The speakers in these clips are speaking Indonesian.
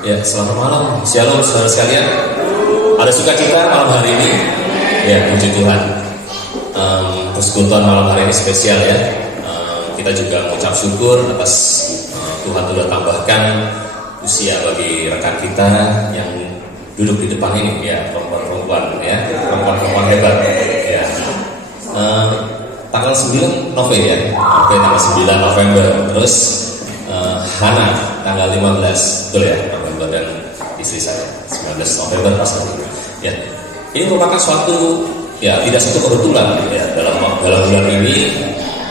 Ya, selamat malam. Shalom saudara sekalian. Ada sukacita malam hari ini. Ya, puji Tuhan. Persekutuan malam hari ini spesial ya. Kita juga mengucap syukur atas Tuhan sudah tambahkan usia bagi rekan kita yang duduk di depan ini ya, perempuan-perempuan ya, perempuan-perempuan hebat ya. Tanggal 9 November ya. Oke, tanggal 9 November. Terus Hana tanggal 15, betul ya, November, dan istri saya 19 November pas hari. Ya, ini merupakan suatu ya tidak satu kebetulan ya dalam bulan ini,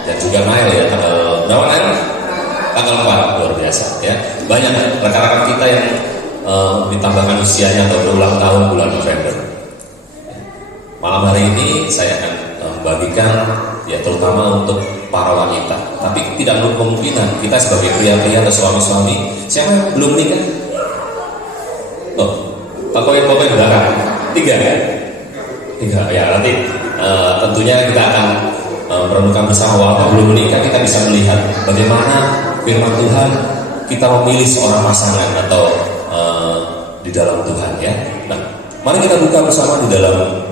dan juga Nail ya tanggal berapa Nail? Tanggal 4, luar biasa ya. Banyak rekan-rekan kita yang ditambahkan usianya atau berulang tahun bulan November. Malam hari ini saya akan membagikan ya terutama untuk para wanita, tapi tidak menutup kemungkinan kita sebagai pria-pria atau suami-suami, siapa yang belum nikah? Oh, pokoknya belakang 3 ya, nanti tentunya kita akan merenungkan bersama. Walaupun belum menikah, kita bisa melihat bagaimana firman Tuhan kita memilih seorang pasangan atau di dalam Tuhan ya. Nah, mari kita buka bersama di dalam.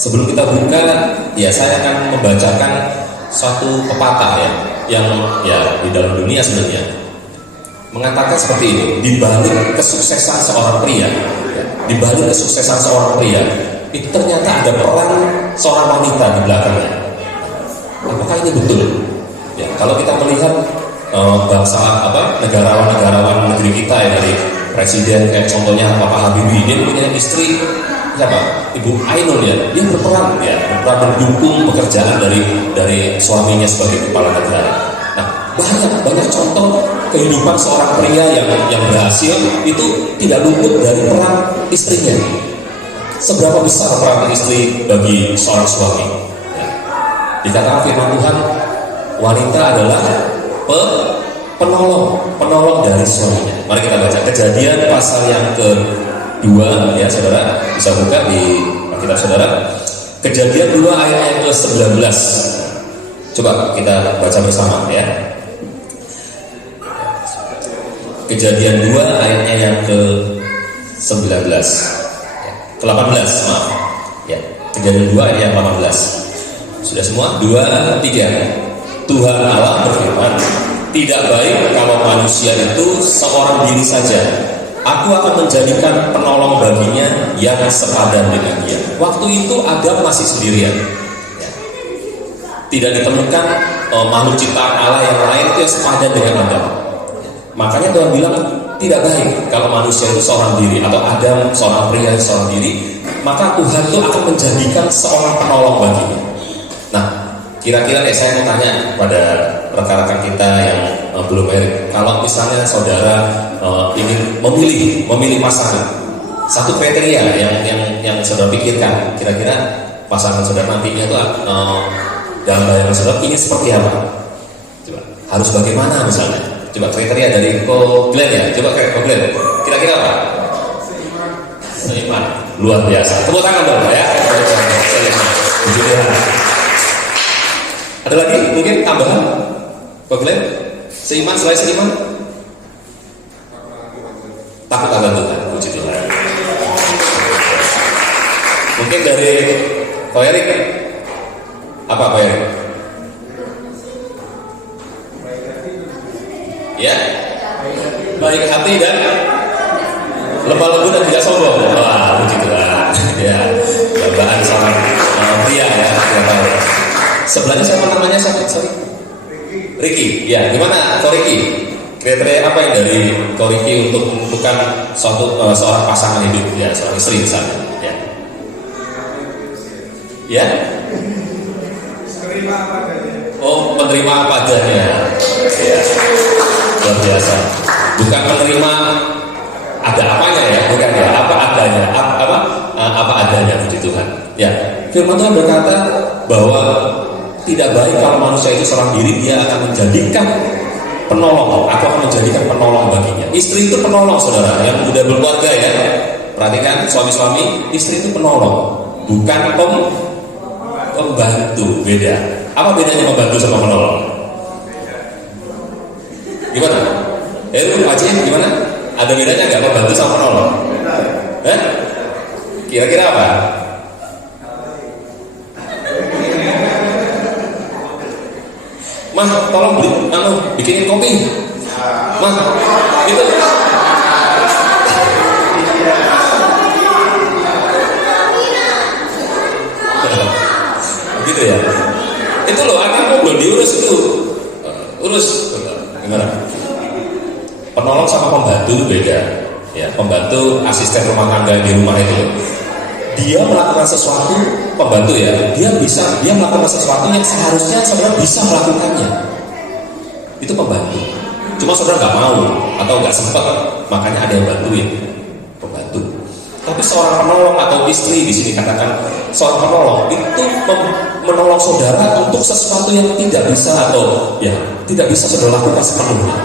Sebelum kita buka, ya saya akan membacakan satu pepatah ya, yang ya di dalam dunia sebenarnya mengatakan seperti ini: di balik kesuksesan seorang pria, ya, di balik kesuksesan seorang pria itu ternyata ada peran seorang wanita di belakangnya. Apakah ini betul? Ya, kalau kita melihat bangsa negarawan negeri kita ya, dari presiden kayak contohnya Bapak Habibie, dia punya istri siapa? Ibu Ainul ya, dia berperan mendukung pekerjaan dari suaminya sebagai kepala negara. Nah, banyak contoh kehidupan seorang pria yang berhasil itu tidak luput dari peran istrinya. Seberapa besar peran istri bagi seorang suami? Ya. Dikatakan firman Tuhan, wanita adalah penolong dari suaminya. Mari kita baca Kejadian pasal yang ke-2 ya, saudara bisa buka di Alkitab saudara. Kejadian 2 ayat yang ke-19. Coba kita baca bersama ya. Kejadian 2 ayatnya yang ke-19. Ke-18, maaf. Ya, Kejadian 2 ayat yang 18. Sudah semua? 2, 3. Tuhan Allah berfirman, tidak baik kalau manusia itu seorang diri saja. Aku akan menjadikan penolong baginya yang sepadan dengan dia. Waktu itu Adam masih sendirian. Tidak ditemukan makhluk ciptaan Allah yang lain itu yang sepadan dengan Adam. Makanya Tuhan bilang tidak baik kalau manusia itu seorang diri, atau Adam seorang pria seorang diri. Maka Tuhan itu akan menjadikan seorang penolong baginya. Nah, kira-kira saya mau tanya pada rekan-rekan kita yang belum married, kalau misalnya saudara ingin memilih pasangan, satu kriteria yang saudara pikirkan, kira-kira pasangan saudara nantinya itu dalam bayangan saudara ingin seperti apa? Coba harus bagaimana misalnya? Coba kriteria dari Ko Glenn ya, coba Ko Glenn, kira-kira apa? Seiman, luar biasa. Tepuk tangan dong ya. Seiman, puji Tuhan. Ada lagi mungkin tambahan? Ko Glenn, seiman selain seiman? Takut akan Tuhan, puji Tuhan. Mungkin dari Ko Erik, apa Ko Erik? Ya, baik hati dan lemah lembut dan tidak sombong. Wah, puji Tuhan. Ya, bapaan sama pria ya. Sebelahnya siapa namanya? Sorry. Ricky. Ya, gimana Ko Ricky? Kriteria apa yang dari Ko Ricky untuk menentukan seorang pasangan hidup ya, seorang istri misalnya? Ya. Ya. Oh, menerima apa adanya. Ya. Luar biasa. Bukan menerima ada apanya ya, bukan ya, apa adanya, apa adanya, puji Tuhan. Ya, firman Tuhan berkata bahwa tidak baik kalau manusia itu seorang diri, dia akan menjadikan penolong. Aku akan menjadikan penolong baginya. Istri itu penolong, saudara yang sudah berkeluarga ya. Perhatikan suami-suami, istri itu penolong, bukan pembantu. Beda. Apa bedanya membantu sama menolong? Gimana? Pak Cik, gimana? Ada bedanya nggak pembantu sama penolong? Hah? Kira-kira apa? Mah, tolong bikinin kopi. Mah, gitu. Gitu ya. Itu loh, anakmu belum diurus itu. Urus, gimana? Penolong sama pembantu itu beda. Ya, pembantu asisten rumah tangga di rumah itu. Dia melakukan sesuatu, pembantu ya, dia melakukan sesuatu yang seharusnya saudara bisa melakukannya. Itu pembantu. Cuma saudara nggak mau atau nggak sempat, makanya ada yang bantuin, pembantu. Tapi seorang penolong atau istri di sini katakan seorang penolong itu menolong saudara untuk sesuatu yang tidak bisa atau ya tidak bisa saudara lakukan sepenuhnya.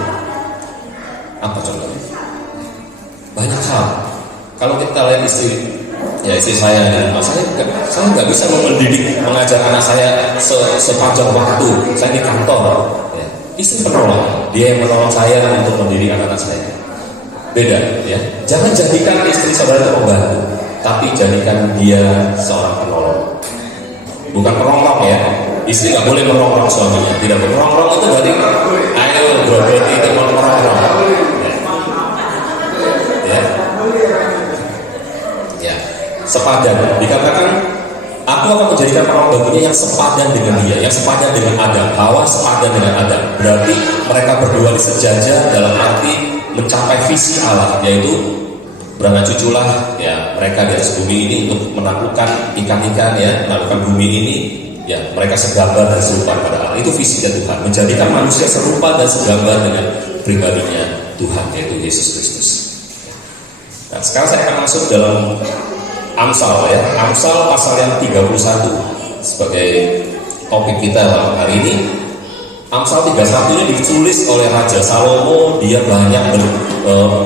Apa contohnya? Banyak hal. Kalau kita lihat istri saya nggak bisa mengajar anak saya sepanjang waktu. Saya di kantor. Ya. Istri penolong, dia yang menolong saya untuk mendidik anak-anak saya. Beda, ya. Jangan jadikan istri saudara itu pembantu, tapi jadikan dia seorang penolong. Bukan merongrong ya. Istri nggak boleh merongrong suaminya. Tidak boleh merongrong itu berarti ayo berarti itu merongrong. Ya, sepadan. Dikatakan, aku akan menjadikan penolong baginya yang sepadan dengan dia, yang sepadan dengan Adam. Hawa sepadan dengan Adam. Berarti mereka berdua disejajar dalam arti mencapai visi Allah, yaitu beranak cuculah ya mereka di atas bumi ini untuk menaklukkan ikan-ikan ya, menaklukkan bumi ini ya, mereka segambar dan serupa pada Allah. Itu visinya Tuhan, menjadikan manusia serupa dan segambar dengan pribadinya Tuhan, yaitu Yesus Kristus. Nah, sekarang saya akan masuk dalam Amsal ya, Amsal pasal yang 31 sebagai topik kita malam hari ini. Amsal 31 ini ditulis oleh Raja Salomo. Dia banyak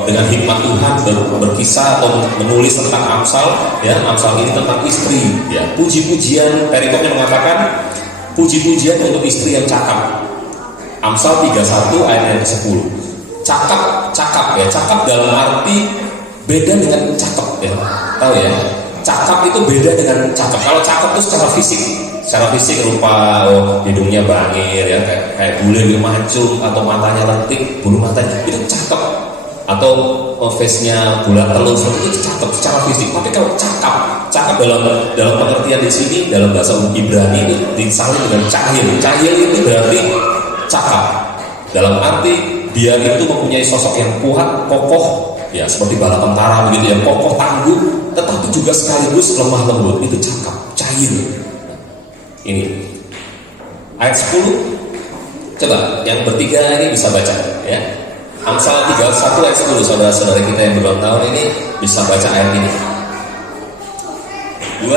dengan hikmat Tuhan berkisah atau menulis tentang Amsal ya. Amsal ini tentang istri ya, puji-pujian. Perikopnya mengatakan puji-pujian untuk istri yang cakap. Amsal 31 ayat yang ke-10. Cakap ya, cakap dalam arti beda dengan cakep ya. Tahu ya, cakap itu beda dengan cakep. Kalau cakep itu secara fisik rupa hidungnya bangir ya, kayak bule di mancung, atau matanya lentik, bulu matanya itu cakep, atau face-nya bulat telur, itu cakep secara fisik. Tapi kalau cakap dalam pengertian di sini dalam bahasa Ibrani itu disalin dengan cahil. Cahil itu berarti cakap dalam arti dia itu mempunyai sosok yang kuat, kokoh ya, seperti bala tentara begitu, yang kokoh tangguh, tetapi juga sekaligus lemah lembut. Itu cakap, cahil. Ini ayat 10. Coba yang bertiga ini bisa baca ya. Amsal 31 ayat 10. Saudara-saudara kita yang belum tahu ini bisa baca ayat ini. 2,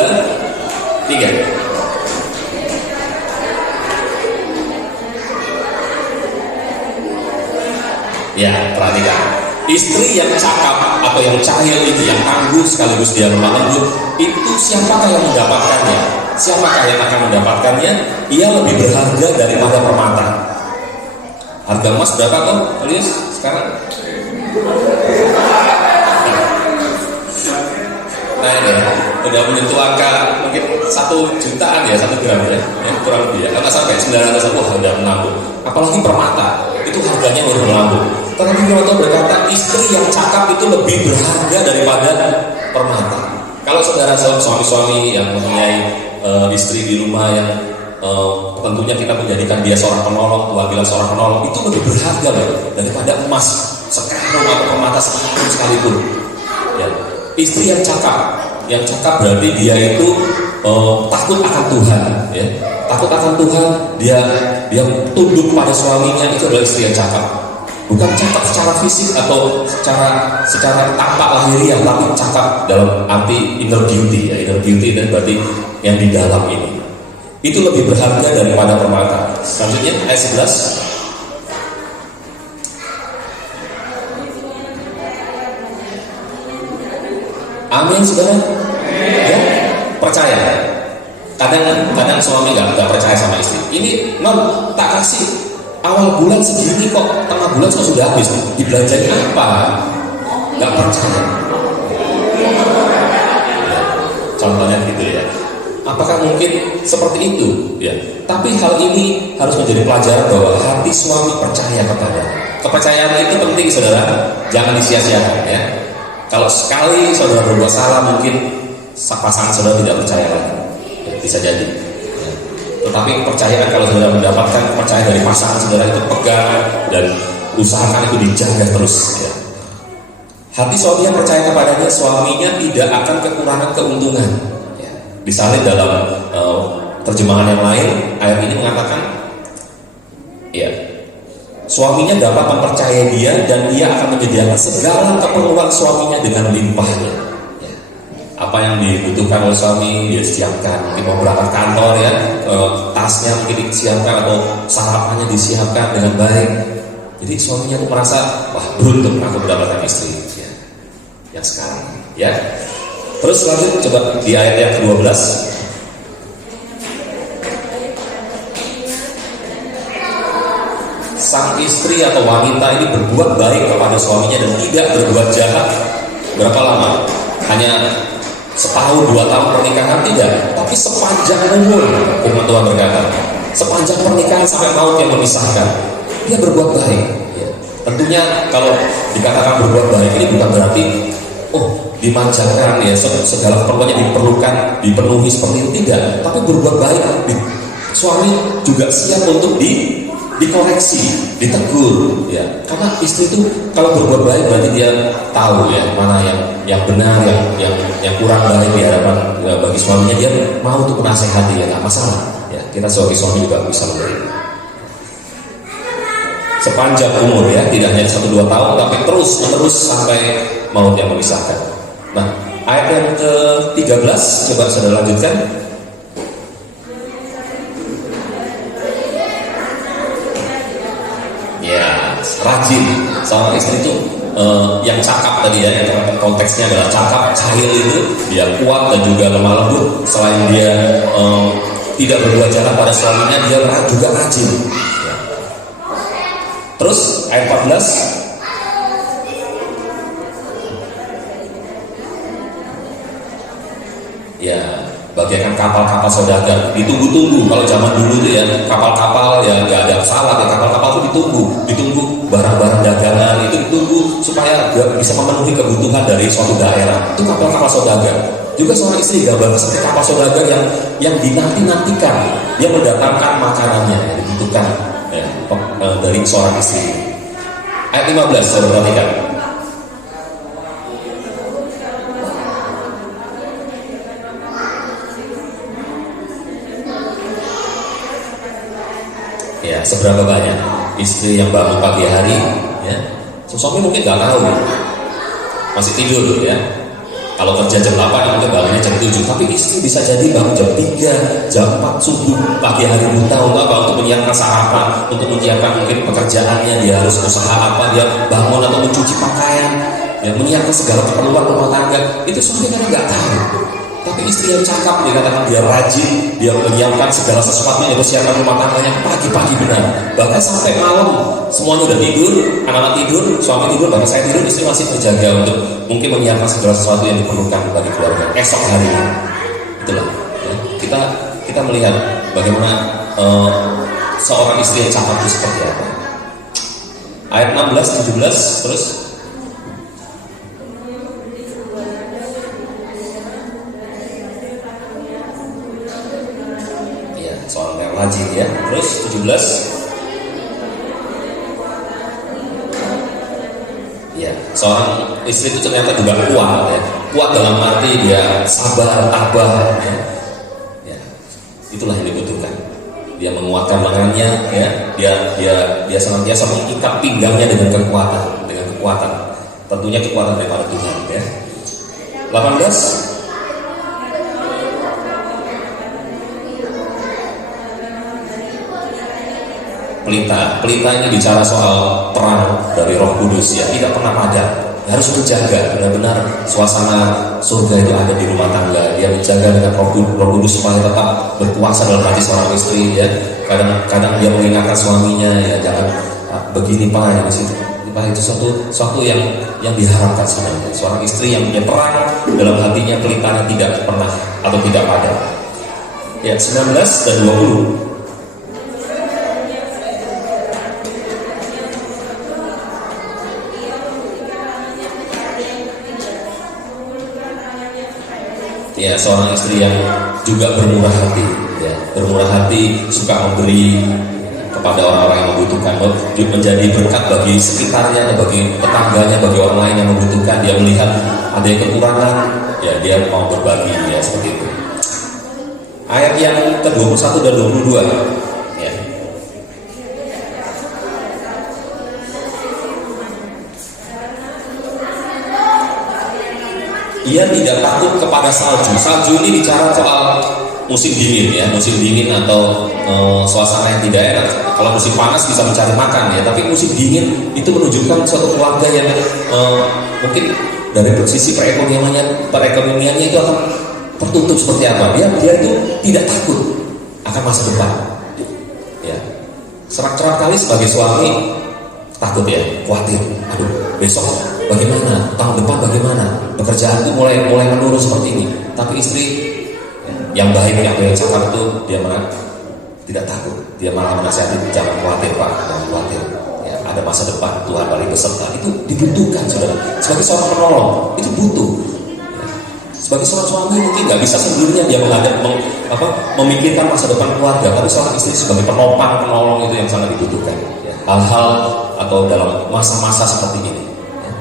3. Ya, perhatikan. Istri yang cakap atau yang cahil itu, yang tangguh sekaligus dia lemah lembut, itu siapakah yang mendapatkannya? Siapakah yang akan mendapatkannya? Ia lebih berharga daripada permata. Harga emas berapa tuh? Lihat sekarang. Nah ini ya, udah menyentuh angka mungkin 1 jutaan ya, 1 gram ya, kurang lebih ya. Karena sampai 900 udah melambung. Apalagi permata, itu harganya baru melambung. Tetapi Firman berkata, istri yang cakap itu lebih berharga daripada permata. Kalau saudara suami-suami yang mempunyai istri di rumah yang tentunya kita menjadikan dia seorang penolong, Tuhan bilang seorang penolong, itu lebih berharga daripada emas sekarung atau permata sekalipun. Ya. Istri yang cakap berarti dia itu takut akan Tuhan, ya. Takut akan Tuhan, dia tunduk pada suaminya, itu adalah istri yang cakap. Bukan cakap secara fisik atau secara tampak lahiriah, tapi cakap dalam arti inner beauty ya. Inner beauty dan berarti yang di dalam ini. Itu lebih berharga daripada permata. Selanjutnya ayat 11. Amin, saudara. Ya, percaya. Kadang suami nggak percaya sama istri. Ini non tak kasih awal bulan segini kok, tengah bulan sudah habis. Dibelanjain apa? nggak percaya. Ya, contohnya gitu ya. Apakah mungkin seperti itu? Ya. Tapi hal ini harus menjadi pelajaran bahwa hati suami percaya kepada. Kepercayaan itu penting, saudara. Jangan disia-siakan ya. Kalau sekali saudara berbuat salah, mungkin pasangan saudara tidak percaya lagi. Ya, bisa jadi. Ya. Tetapi kepercayaan kalau saudara mendapatkan kepercayaan dari pasangan saudara itu pegang dan usahakan itu dijaga terus. Ya. Hati suami yang percaya kepadanya, suaminya tidak akan kekurangan keuntungan. Disalin dalam terjemahan yang lain, ayat ini mengatakan, ya, suaminya dapat mempercayai dia dan dia akan menyediakan segala keperluan suaminya dengan limpahnya. Ya. Apa yang dibutuhkan oleh suami dia siapkan. Mungkin mau berangkat kantor ya, tasnya mungkin disiapkan atau sarapannya disiapkan dengan baik. Jadi suaminya tuh merasa, wah beruntung aku mendapatkan istri ya, yang sekarang. Ya. Terus lanjut coba di ayat yang ke-12. Sang istri atau wanita ini berbuat baik kepada suaminya dan tidak berbuat jahat. Berapa lama? Hanya setahun, 2 tahun pernikahan? Tidak. Tapi sepanjang umur, firman Tuhan berkata, sepanjang pernikahan sampai maut yang memisahkan, dia berbuat baik. Ya. Tentunya kalau dikatakan berbuat baik ini bukan berarti dimanjakan ya, segala keperluannya diperlukan, dipenuhi seperti itu, tidak. Tapi berbuat baik, suami juga siap untuk dikoreksi, ditegur ya. Karena istri itu kalau berbuat baik berarti dia tahu ya mana yang benar, yang kurang baik di hadapan bagi suaminya, dia mau untuk menasehati ya, nggak masalah ya. Kita sebagai suami juga bisa memberi sepanjang umur ya, tidak hanya 1-2 tahun tapi terus menerus sampai maut yang memisahkan. Nah, ayat yang ke-13 coba saudara lanjutkan. Ya, rajin. Seorang istri itu yang cakap tadi ya, yang konteksnya adalah cakap, cair itu, dia kuat dan juga lemah lembut. Selain dia tidak berbuat jahat pada suaminya, dia juga rajin. Ya. Terus ayat 14. Ya, bagaikan kapal-kapal saudagar ditunggu-tunggu. Kalau zaman dulu tuh ya, kapal-kapal ya nggak ada pesawat ya, kapal-kapal itu ditunggu barang-barang dagangan itu ditunggu supaya bisa memenuhi kebutuhan dari suatu daerah. Itu kapal-kapal saudagar. Juga seorang istri gambar seperti kapal saudagar yang dinanti-nantikan, dia mendatangkan makanannya yang dibutuhkan ya, dari seorang istri. Ayat 15 saudara perhatikan. Ya, seberapa banyak istri yang bangun pagi hari ya, suami mungkin nggak tahu, masih tidur ya. Kalau kerja jam 8 mungkin bangunnya jam 7, tapi istri bisa jadi bangun jam 3, jam 4 subuh pagi hari buta untuk apa? Untuk menyiapkan sarapan, untuk menyiapkan mungkin pekerjaannya, dia harus usaha apa, dia bangun atau mencuci pakaian, yang menyiapkan segala keperluan rumah tangga. Itu suami kan nggak tahu. Tapi istri yang cakap, dia katakan dia rajin, dia menyiapkan segala sesuatu yang dipersiapkan rumah tangganya pagi-pagi benar. Bahkan sampai malam semuanya udah tidur, anak-anak tidur, suami tidur, bahkan saya tidur, istri masih terjaga untuk mungkin menyiapkan segala sesuatu yang diperlukan bagi keluarga esok hari. Itulah ya. Kita melihat bagaimana seorang istri yang cakap itu seperti apa. Ayat 16, 17 terus. Seorang yang rajin ya. Terus 17. Ya, seorang istri itu ternyata juga kuat ya. Kuat dalam arti dia sabar, tabah ya. Ya. Itulah yang dibutuhkan. Dia menguatkan lengannya ya. Dia senantiasa mengikat pinggangnya dengan kekuatan, Tentunya kekuatan daripada Tuhan ya. 18. Pelita ini bicara soal perang dari Roh Kudus ya, tidak pernah padam, harus dijaga benar-benar suasana surga itu ada di rumah tangga. Dia menjaga dengan Roh Kudus supaya tetap berkuasa dalam hati seorang istri ya. Kadang dia mengingatkan suaminya ya, jangan begini pak ya, Nah, itu suatu yang diharapkan sebenarnya. Seorang istri yang punya terang dalam hatinya, pelitanya tidak pernah atau tidak padam. Ya, 19 dan 20. Ya, seorang istri yang juga bermurah hati, ya, bermurah hati, suka memberi kepada orang-orang yang membutuhkan, menjadi berkat bagi sekitarnya, bagi tetangganya, bagi orang lain yang membutuhkan. Dia melihat ada yang kekurangan, ya dia mau berbagi, ya seperti itu. Ayat yang ke-21 dan 22, ya. Ia tidak takut kepada salju. Salju ini bicara soal musim dingin, ya, musim dingin atau suasana yang tidak enak. Kalau musim panas bisa mencari makan, ya, tapi musim dingin itu menunjukkan suatu keluarga yang mungkin dari sisi perekonomiannya itu akan tertutup seperti apa. Dia itu tidak takut akan masa depan. Ya, serak-serak kali sebagai suami takut, ya, khawatir. Aduh, besok bagaimana? Tahun depan bagaimana? Pekerjaan itu mulai menurun seperti ini. Tapi istri yang baik, yang cakap itu dia malah tidak takut. Dia malah menasihati, jangan khawatir Pak, jangan khawatir. Ya, ada masa depan, Tuhan balik beserta. Itu dibutuhkan, saudara. Sebagai seorang penolong itu butuh. Ya. Sebagai seorang suami mungkin nggak bisa sendirinya dia memikirkan masa depan keluarga. Tapi seorang istri sebagai penopang, penolong itu yang sangat dibutuhkan. Ya. Hal-hal atau dalam masa-masa seperti ini. Ya.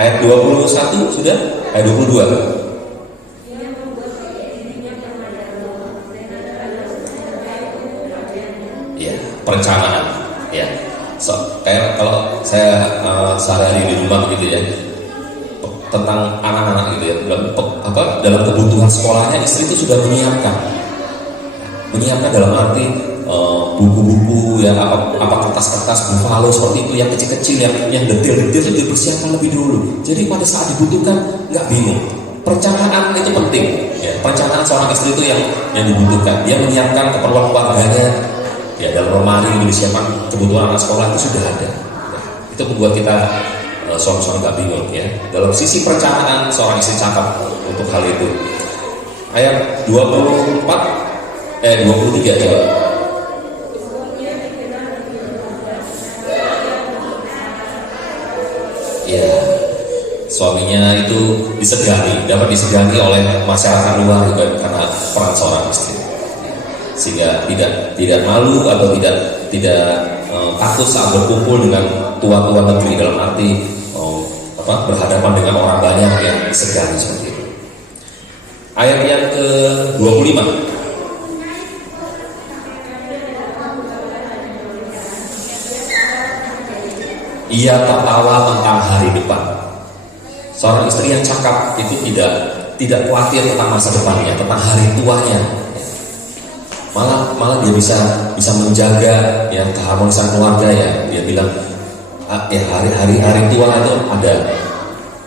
Ayat 21 sudah, ayat 22. Perencanaan, ya. Kayak kalau saya sehari-hari di rumah begitu, ya, tentang anak-anak gitu, ya, dalam kebutuhan sekolahnya istri itu sudah menyiapkan dalam arti buku-buku, ya, apa kertas-kertas buffalo seperti itu yang kecil-kecil, yang detail-detail itu dipersiapkan lebih dulu. Jadi pada saat dibutuhkan nggak bingung. Perencanaan itu penting, ya. Perencanaan seorang istri itu yang dibutuhkan. Dia menyiapkan keperluan keluarganya. Ya, dalam lemari itu disiapkan kebutuhan anak sekolah itu sudah ada. Ya, itu membuat kita suami-suami gak bingung, ya. Dalam sisi perencanaan seorang istri cakap untuk hal itu. Ayat 23 coba. Ya, suaminya itu dapat disegani oleh masyarakat luar juga karena peran seorang istri. Sehingga tidak malu atau tidak takut saat berkumpul dengan tua-tua negeri, dalam arti berhadapan dengan orang banyak yang disegani seperti itu. Ayat yang ke-25. Ia tertawa tentang hari depan. Seorang istri yang cakap itu tidak khawatir tentang masa depannya, tentang hari tuanya. Malah dia bisa menjaga, ya, keharmonisan keluarga, ya. Dia bilang, ya, hari tua itu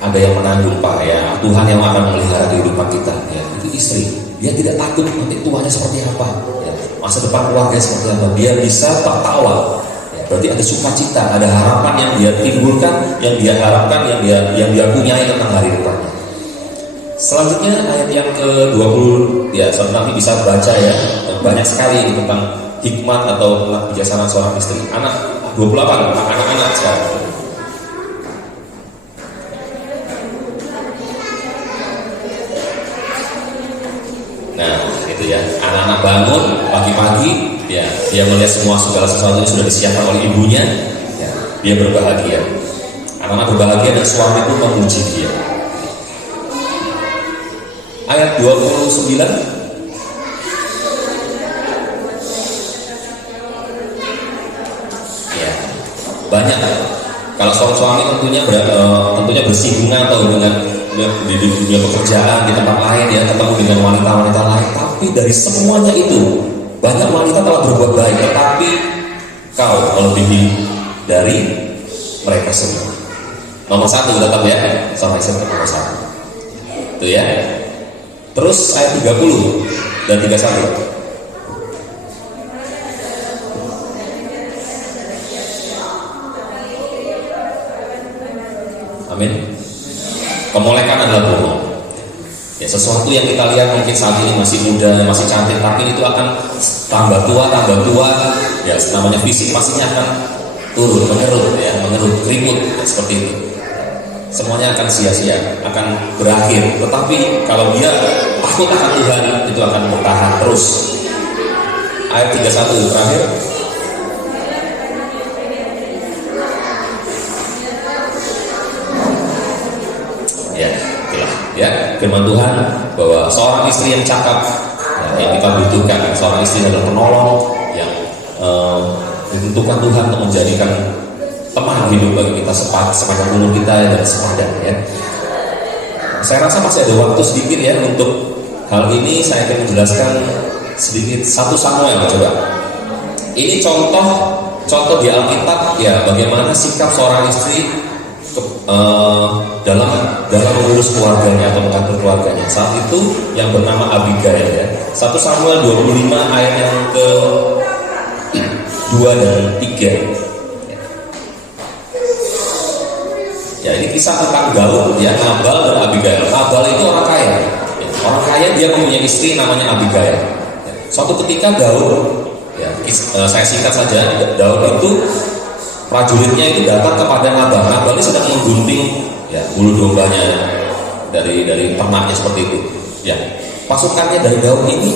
ada yang menanggung Pak, ya. Tuhan yang akan memelihara kehidupan kita, ya. Itu istri. Dia tidak takut nanti tuanya seperti apa, ya. Masa depan keluarga seperti apa. Dia bisa tertawa, ya. Berarti ada sukacita, ada harapan yang dia timbulkan, yang dia harapkan, yang dia punyai tentang hari depannya. Selanjutnya ayat yang ke-20, ya, saudara nanti bisa baca, ya, banyak sekali tentang hikmat atau kebijaksanaan seorang istri. 28, anak-anak sekarang. Nah, itu, ya, anak-anak bangun pagi-pagi, ya, dia melihat segala sesuatu sudah disiapkan oleh ibunya, ya, dia berbahagia. Anak-anak berbahagia dan suami pun memuji dia. Ayat 29. Ya, banyak. Kalau seorang suami tentunya bersinggungan atau dengan di dunia pekerjaan, di tempat lain, ya, ketemu dengan wanita-wanita lain. Tapi dari semuanya itu banyak wanita telah berbuat baik, tetapi kau melebihi dari mereka semua. Nomor 1 tetap, ya, sama istri nomor 1. Itu, ya. Terus ayat 30 dan 31. Amin. Kemolekan adalah bohong. Ya, sesuatu yang kita lihat mungkin saat ini masih muda, masih cantik, tapi itu akan tambah tua, ya namanya fisik pastinya akan turun, mengerut, keriput, ya, seperti itu. Semuanya akan sia-sia, akan berakhir. Tetapi kalau dia takut akan Tuhan, itu akan bertahan terus. Ayat 31 terakhir. Ya, firman Tuhan bahwa seorang istri yang cakap, ya, yang kita butuhkan, seorang istri adalah penolong yang ditentukan Tuhan untuk menjadikan teman hidup bagi kita sepanjang umur kita dan sepadan, ya. Saya rasa masih ada waktu sedikit ya untuk hal ini. Saya akan menjelaskan sedikit 1 Samuel, coba. Ini contoh di Alkitab ya, bagaimana sikap seorang istri dalam mengurus keluarganya atau mengatur keluarganya. Saat itu yang bernama Abigail, ya. 1 Samuel 25 ayat yang ke 2 dan 3. Ya, ini kisah tentang Daud, ya, Nabal dan Abigail. Nabal itu orang kaya. Ya, orang kaya, dia mempunyai istri namanya Abigail. Ya, suatu ketika Daud, ya, saya singkat saja, Daud itu prajuritnya itu datang kepada Nabal. Nabal ini sedang menggunting, ya, bulu dombanya dari ternaknya seperti itu. Ya, pasukannya dari Daud ini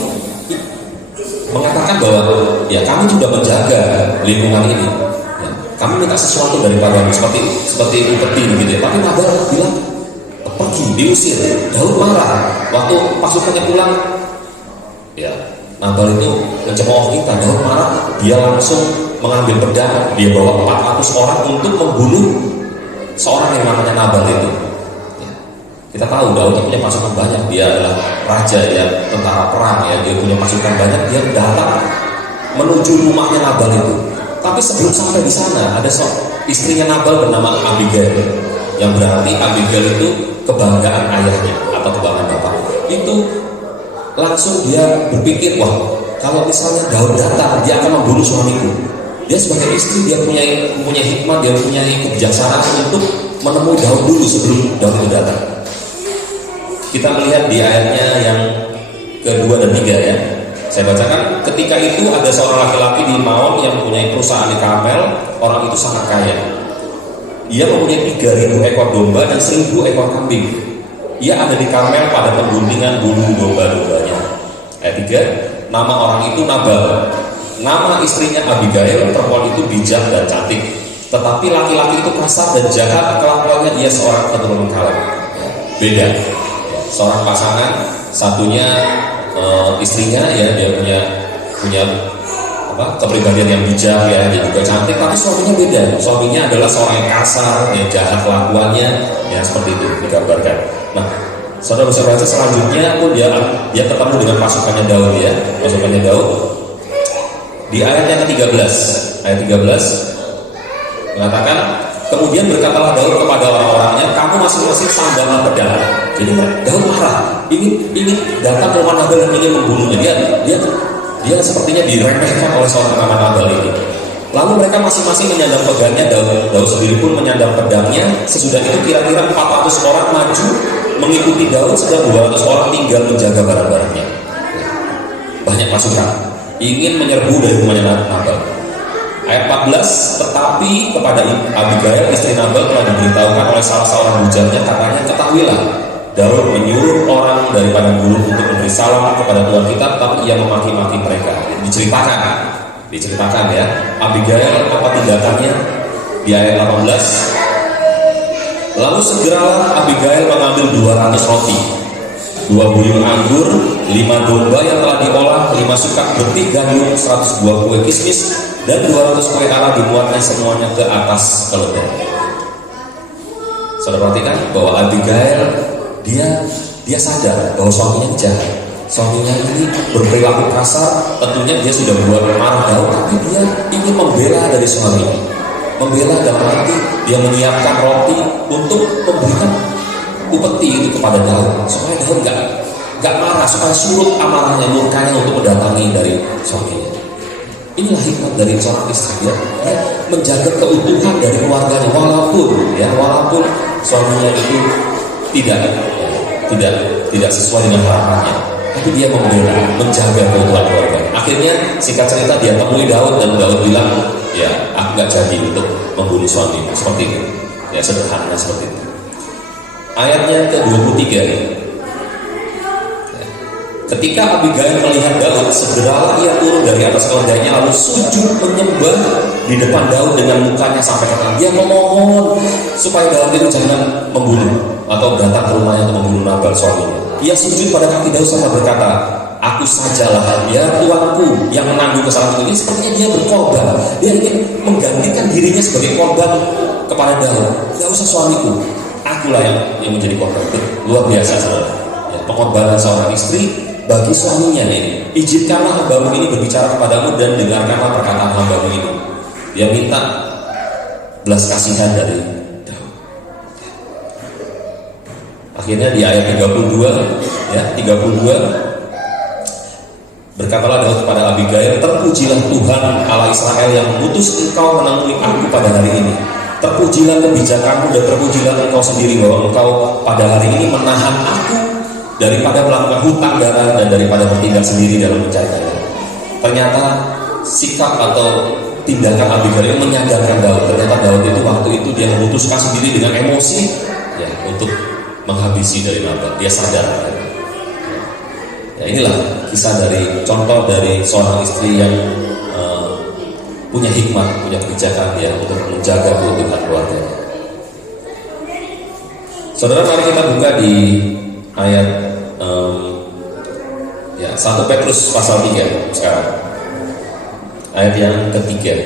mengatakan bahwa ya kami sudah menjaga lingkungan ini. Ya, kami minta sesuatu daripadamu seperti upeti begitu ya. Tapi Nabal bilang pergi, diusir. Daud marah. Waktu pasukannya pulang, ya Nabal itu mencemooh kita. Daud marah, dia langsung mengambil pedang, dia bawa 400 orang untuk membunuh seorang yang namanya Nabal itu. Ya. Kita tahu Daud punya pasukan banyak, dia adalah raja, ya, tentara perang, ya, dia punya pasukan banyak. Dia datang menuju rumahnya Nabal itu. Tapi sebelum sampai di sana, ada istrinya Nabal bernama Abigail, yang berarti Abigail itu kebanggaan ayahnya atau kebanggaan bapak. Itu langsung dia berpikir, wah, kalau misalnya Daud datang, dia akan membunuh suamiku. Dia sebagai istri, dia punya hikmah, dia punya kebijaksanaan untuk menemui Daud dulu sebelum Daud itu datang. Kita melihat di ayatnya yang kedua dan 3 ya. Saya bacakan, ketika itu ada seorang laki-laki di Maon yang mempunyai perusahaan di Karmel. Orang itu sangat kaya. Ia mempunyai 3.000 ekor domba dan 1.000 ekor kambing. Ia ada di Karmel pada pengguntingan bulu domba-dombanya. Ayat 3, nama orang itu Nabal. Nama istrinya Abigail. Perempuan itu bijak dan cantik, tetapi laki-laki itu kasar dan jahat kelakuannya. Dia seorang keturunan Kaleb. Beda, seorang pasangan, satunya istrinya, ya, dia punya kepribadian yang bijak, ya, dia juga cantik, tapi suaminya beda. Suaminya adalah seorang yang kasar, yang jahat kelakuannya, ya, seperti itu digambarkan. Nah, saudara bisa baca selanjutnya pun dia ketemu dengan pasukannya Daud, ya, pasukannya Daud. Di ayat yang ke-13, ayat 13 mengatakan, kemudian berkatalah Daud kepada orang-orangnya, kamu masing-masing sandanglah pedang. Jadi Daud marah, ingin datang ke rumah Nabal dan ingin membunuhnya. Dia sepertinya diremehkan oleh seorang nama Nabal ini. Lalu mereka masing-masing menyandang pedangnya. Daud sendiri pun menyandang pedangnya. Sesudah itu kira-kira 400 orang maju mengikuti Daud, sedang 200 orang tinggal menjaga barang-barangnya. Banyak pasukan ingin menyerbu dari rumahnya Nabal. Ayat 14, tetapi kepada Abigail istri Nabal telah diberitahukan oleh salah seorang bujaknya, katanya, ketahuilah, Daud menyuruh orang daripada guru untuk memberi salam kepada Tuhan kita, tapi ia memaki-maki mereka. Diceritakan ya, Abigail apa tindakannya di ayat 18. Lalu segeralah Abigail mengambil 200 roti, 2 buyung anggur, 5 domba yang telah diolah, 5 sukat betik gandum, 100 buah kue kismis, dan 200 kue ara dimuatnya semuanya ke atas keledai. Saudara perhatikan bahwa Abigail dia sadar bahwa suaminya jahat. Suaminya ini berperilaku kasar. Tentunya dia sudah buat marah Daud, tapi dia ingin membela dari suaminya. Membela dalam arti dia menyiapkan roti untuk memberikan upeti itu kepada Daud, supaya Daud nggak marah, supaya surut amarahnya, murkanya untuk mendatangi dari suaminya. Inilah hikmat dari seorang istri, dia menjaga keutuhan dari keluarganya, walaupun suaminya itu tidak sesuai dengan harapannya, tapi dia membela, menjaga keutuhan keluarga. Akhirnya singkat cerita dia temui Daud, dan Daud bilang, ya aku gak jadi untuk membunuh suamimu. Seperti itu, ya sederhana seperti itu. Ayatnya ke-23, ketika Abigail melihat Daud, segeralah ia turun dari atas keledainya lalu sujud menyembah di depan Daud dengan mukanya sampai ke tangan. Dia memohon supaya Daud itu jangan membunuh atau datang ke rumahnya untuk membunuh Nabal suaminya. Ia sujud pada kaki Daud sambil berkata, aku sajalah, biar tuanku yang menanggung kesalahan ini. Sepertinya dia berkorban, dia ingin menggantikan dirinya sebagai korban kepada Daud. Gak usah suamiku, akulah yang menjadi korban. Luar biasa saudara, ya, pengorbanan seorang istri bagi suaminya ini. Izinkanlah hambamu ini berbicara kepadamu dan dengarkanlah perkataan hambamu ini. Dia minta belas kasihan dari Daud. Akhirnya di ayat 32, ya 32, berkatalah Daud kepada Abigail, terpujilah Tuhan Allah Israel yang mengutus engkau menemui aku pada hari ini. Terpujilah kebijakanmu dan terpujilah engkau sendiri bahwa engkau pada hari ini menahan aku daripada melakukan hutang darah dan daripada bertindak sendiri dalam mencari darah. Ternyata sikap atau tindakan Abigail menyadarkan Daud. Ternyata Daud itu waktu itu dia memutuskan sendiri dengan emosi, ya, untuk menghabisi dari Nabal. Dia sadar. Ya, inilah kisah dari contoh dari seorang istri yang punya hikmat, punya kebijakan dia untuk menjaga keutuhan keluarganya. Saudara, mari kita buka di ayat 1 Petrus pasal 3 sekarang. Ayat yang ketiga.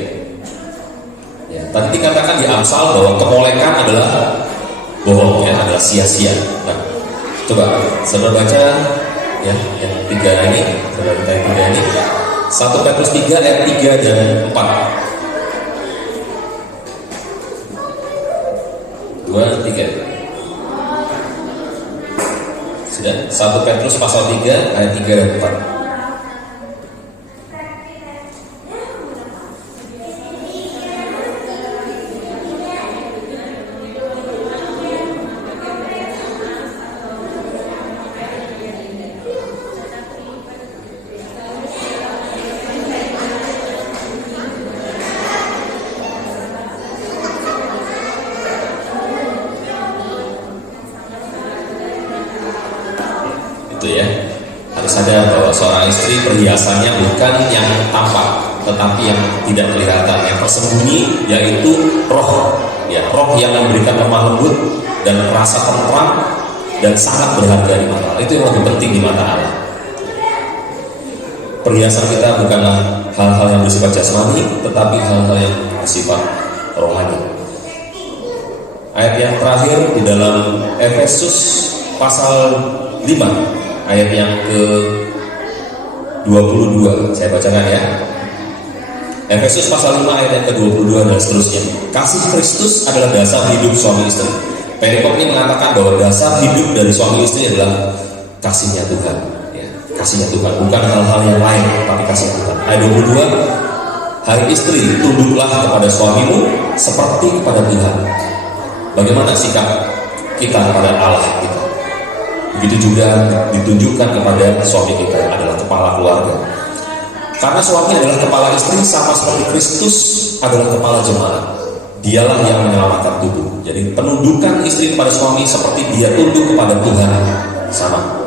Ya, tadi dikatakan di Amsal bahwa kemolekan adalah bohong, ya, adalah sia-sia. Nah, coba saudara baca ya yang 3 ini, saudara kita yang 3 ini. 1 Petrus 3 ayat 3 dan 4. 2, 3. Sudah? 1 Petrus pasal 3 ayat 3 dan 4. Itu ya, harus sadar bahwa seorang istri perhiasannya bukan yang tampak, tetapi yang tidak kelihatan, yang tersembunyi, yaitu roh, ya, roh yang memberikan lemah lembut dan rasa tentram dan sangat berharga di mata Allah. Itu yang lebih penting di mata Allah. Perhiasan kita bukanlah hal-hal yang bersifat jasmani, tetapi hal-hal yang bersifat rohani. Ayat yang terakhir di dalam Efesus pasal 5 ayat yang ke-22, saya bacakan ya. Efesus pasal 5 ayat yang ke-22 dan seterusnya. Kasih Kristus adalah dasar hidup suami istri. Perikop ini mengatakan bahwa dasar hidup dari suami istri adalah kasihnya Tuhan, ya, kasihnya Tuhan, bukan hal-hal yang lain, tapi kasih Tuhan. Ayat 22, hai istri, tunduklah kepada suamimu seperti kepada Tuhan. Bagaimana sikap kita kepada Allah kita? Begitu juga ditunjukkan kepada suami kita adalah kepala keluarga. Karena suami adalah kepala istri, sama seperti Kristus adalah kepala jemaat. Dialah yang menyelamatkan tubuh. Jadi penundukan istri kepada suami seperti dia tunduk kepada Tuhan, sama.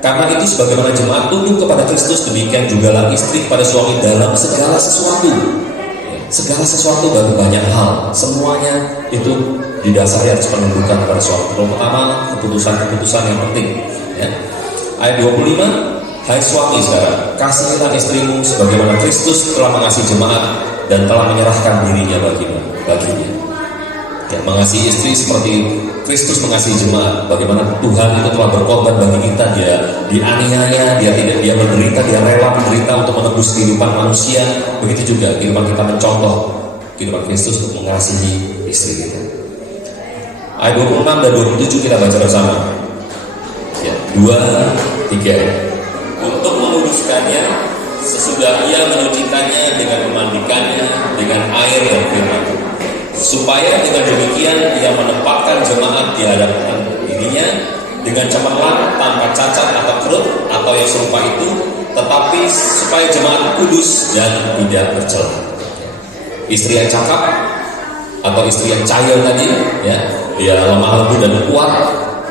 Karena itu sebagaimana jemaat tunduk kepada Kristus, demikian jugalah istri kepada suami dalam segala sesuatu. Segala sesuatu bagi banyak hal, semuanya itu didasari atas penundukan kepada suami, terutama keputusan-keputusan yang penting, ya. Ayat 25, hai suami sekarang, kasihilah istrimu sebagaimana Kristus telah mengasihi jemaat dan telah menyerahkan dirinya baginya. Ya, mengasihi istri seperti Kristus mengasihi jemaat. Bagaimana Tuhan itu telah berkorban bagi kita, dia dianiaya, dia menderita, dia rela menderita untuk menebus kehidupan manusia. Begitu juga kehidupan kita mencontoh kehidupan Kristus untuk mengasihi istri kita. Ayat 26 dan 27 kita baca bersama. Ya, 2, 3. Untuk menguduskannya sesudah ia menyucikannya dengan memandikannya dengan air yang firman, supaya dengan demikian ia menempatkan jemaat di hadapan dirinya dengan cemerlang, tanpa cacat atau kerut atau yang serupa itu, tetapi supaya jemaat kudus dan tidak bercela. Istri yang cakap atau istri yang cair tadi, ya, dia lemah lembut dan kuat,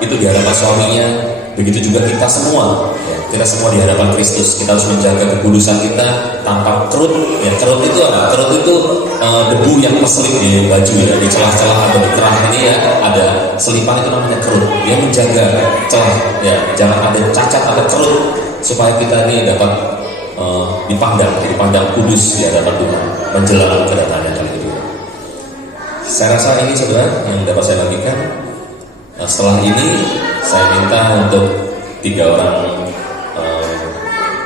itu di hadapan suaminya. Begitu juga kita semua, ya, kita semua di hadapan Kristus. Kita harus menjaga kekudusan kita tanpa kerut. Ya, kerut itu apa? Kerut itu debu yang keselip di baju, ya, di celah-celah atau di kerah ini, ya, ada selipan, itu namanya kerut. Dia menjaga celah, ya, jangan ada cacat atau kerut, supaya kita ini dapat dipandang kudus di hadapan Tuhan menjelang kedatangan kali itu. Saya rasa ini, saudara, yang dapat saya bagikan. Nah, setelah ini saya minta untuk 3 orang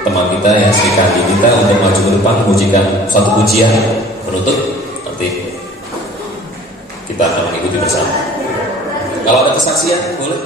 teman kita, ya, Sri Kandi kita, untuk maju ke depan mengujikan satu pujian penutup. Nanti kita akan mengikuti bersama. Kalau ada kesaksian, boleh.